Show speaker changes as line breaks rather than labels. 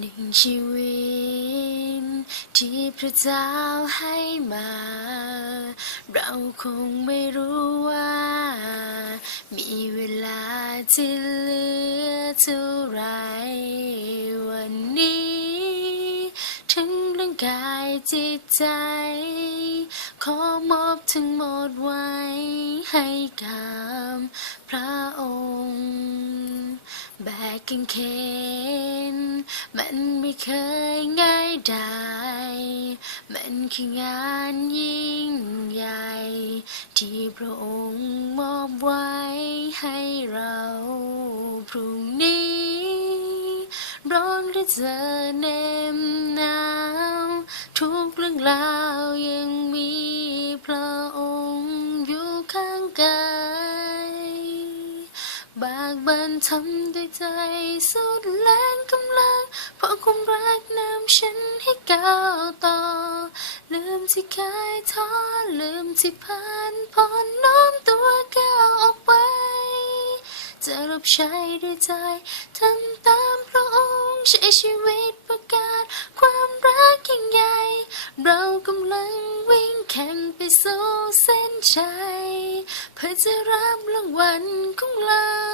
หนึ่งชีวิตที่พระเจ้าให้มา เราคงไม่รู้ว่า มีเวลาที่เหลือเท่าไรวันนี้ ทั้งร่างกายจิตใจ ขอมอบทั้งหมดไว้ให้กับพระองค์ แบกกางเขนมันไม่เคยง่ายได้ มันคืองานยิ่งใหญ่ ที่พระองค์มอบไว้ให้เราพรุ่งนี้ ร้อนหรือเจอเน็บหนาว ทุกเรื่องราวยังมีพระองค์อยู่ข้างกายากบันทำด้วยใจสุดแรงกำลัง เพราะความรักนำฉันให้ก้าวต่อ ลืมที่เคยท้อลืมที่ผ่านพ้นน้มตัวก้าวออกไป จะรับใช้ด้วยใจทำตามพระองค์ใช้ชีวิตประกาศความรักยิ่งใหญ่ เรากำลังวิ่งแข่งไปสู่เส้นชัยเพื่อจะรับรางวัลของเรา